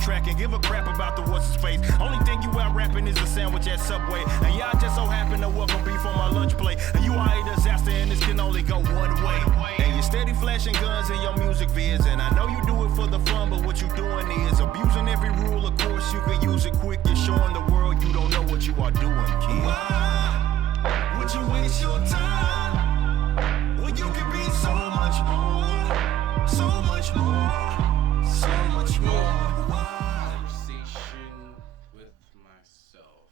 track and give a crap about the what's his face. Only thing you out rapping is a sandwich at Subway. And y'all just so happen to welcome beef on my lunch plate. And you are a disaster and this can only go one way. And you steady flashing guns in your music vids. And I know you do it for the fun, but what you doing is abusing every rule. Of course you can use it quick. You're showing the world you don't know what you are doing, kid. Why would you waste your time when you can be so much more, so much more, so much more? Conversation with myself.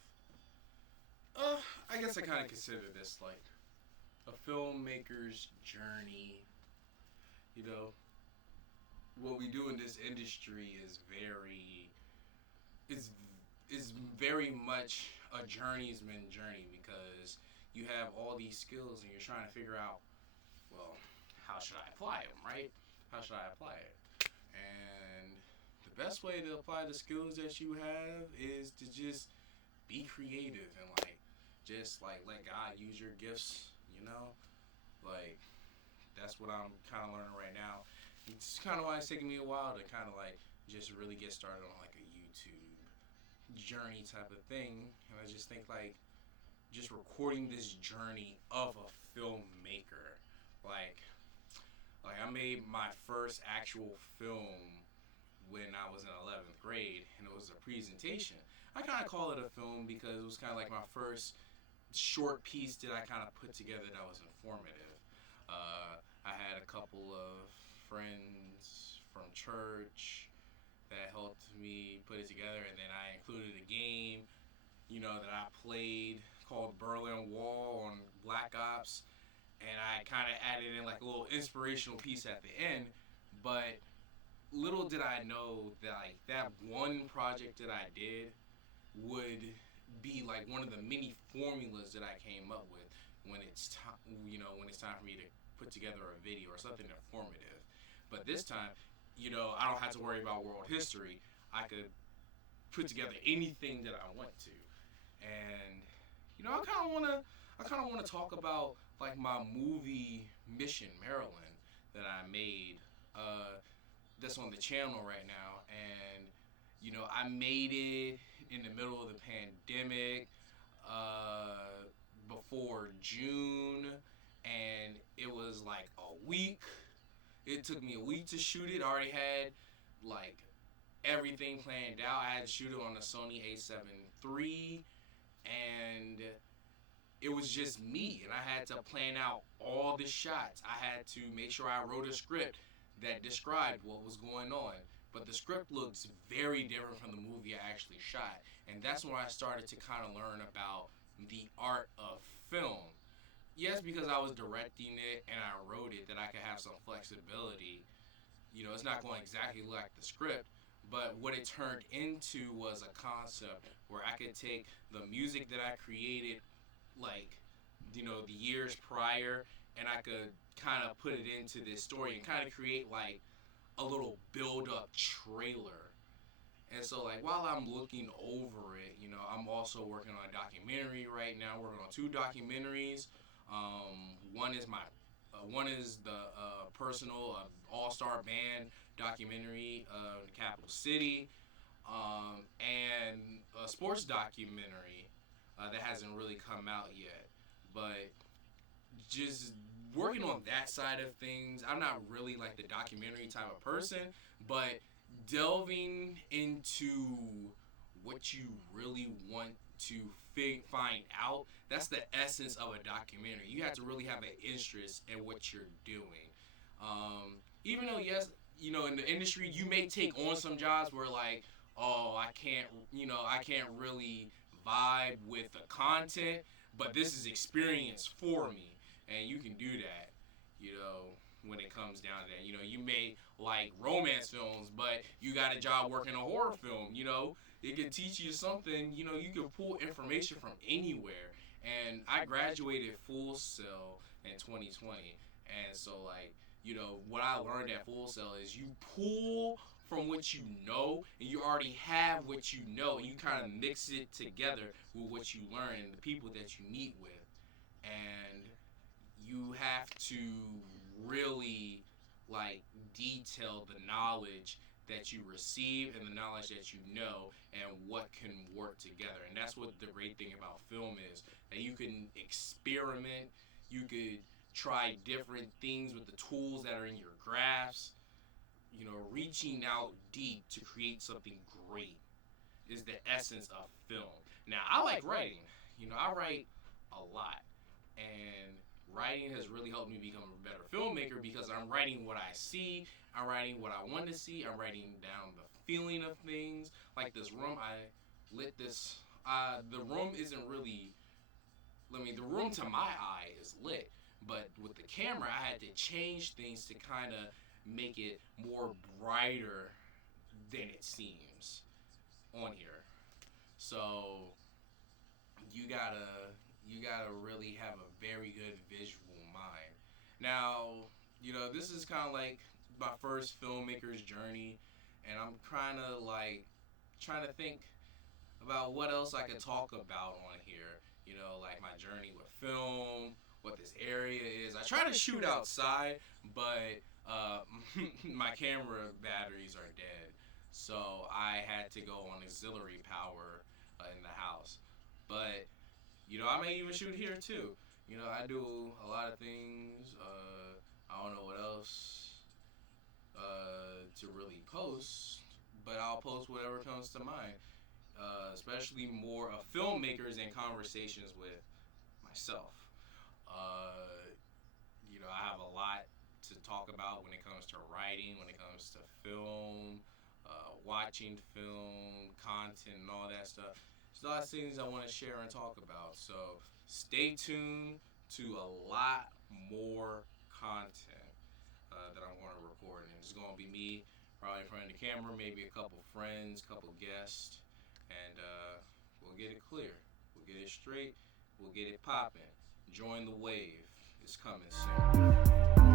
I guess I kind of consider this like a filmmaker's journey. You know, what we do in this industry is very much a journeyman's journey, because you have all these skills and you're trying to figure out, well, how should I apply them, right? How should I apply it? And the best way to apply the skills that you have is to just be creative and just let God use your gifts, you know? Like, that's what I'm kind of learning right now. It's kind of why it's taking me a while to kind of just really get started on a YouTube journey type of thing. And I just think just recording this journey of a filmmaker. Like I made my first actual film when I was in 11th grade, and it was a presentation. I kind of call it a film because it was kind of like my first short piece that I kind of put together that was informative. I had a couple of friends from church that helped me put it together, and then I included a game, that I played called Berlin Wall on Black Ops, and I kind of added in a little inspirational piece at the end. But little did I know that that one project that I did would be one of the many formulas that I came up with when it's time, when it's time for me to put together a video or something informative. But this time, I don't have to worry about world history. I could put together anything that I want to. And I kind of want to talk about my movie Mission Maryland that I made. That's on the channel right now, and I made it in the middle of the pandemic, before June, and it was a week. It took me a week to shoot it. I already had everything planned out. I had to shoot it on the Sony A7 III, and it was just me, and I had to plan out all the shots. I had to make sure I wrote a script that described what was going on. But the script looks very different from the movie I actually shot. And that's when I started to kind of learn about the art of film. Yes, because I was directing it and I wrote it, that I could have some flexibility. It's not going exactly like the script, but what it turned into was a concept where I could take the music that I created, the years prior, and I could kind of put it into this story and kind of create a little build-up trailer. And so while I'm looking over it, I'm also working on a documentary right now. I'm working on 2 documentaries. One is the personal all-star band documentary of the capital city, and a sports documentary that hasn't really come out yet. But just working on that side of things, I'm not really the documentary type of person, but delving into what you really want to find out, that's the essence of a documentary. You have to really have an interest in what you're doing. Even though, yes, in the industry, you may take on some jobs where I can't really vibe with the content, but this is experience for me, and you can do that, when it comes down to that. You may like romance films, but you got a job working a horror film, it can teach you something, you can pull information from anywhere. And I graduated Full Sail in 2020, and so what I learned at Full Sail is you pull from what you know, and you already have what you know, and you kind of mix it together with what you learn and the people that you meet with. And you have to really detail the knowledge that you receive and the knowledge that you know and what can work together. And that's what the great thing about film is, that you can experiment, you could try different things with the tools that are in your grasp, reaching out deep to create something great is the essence of film. Now, I like writing. I write a lot. And writing has really helped me become a better filmmaker because I'm writing what I see, I'm writing what I want to see, I'm writing down the feeling of things. Like this room, I lit this. The room isn't really. The room to my eye is lit, but with the camera, I had to change things to kind of make it more brighter than it seems on here. So you gotta really have a very good visual mind. Now, this is kind of like my first filmmaker's journey, and I'm kind of like trying to think about what else I could talk about on here. Like my journey with film, what this area is. I try to shoot outside, but my camera batteries are dead, so I had to go on auxiliary power in the house. But I may even shoot here too. I do a lot of things. I don't know what else to really post, but I'll post whatever comes to mind. Especially more of filmmakers and conversations with myself. I have a lot to talk about when it comes to writing, when it comes to film, watching film, content, and all that stuff. There's a lot of things I want to share and talk about. So stay tuned to a lot more content that I'm going to record. And it's going to be me, probably in front of the camera, maybe a couple friends, couple guests, and we'll get it clear. We'll get it straight. We'll get it popping. Join the wave. It's coming soon.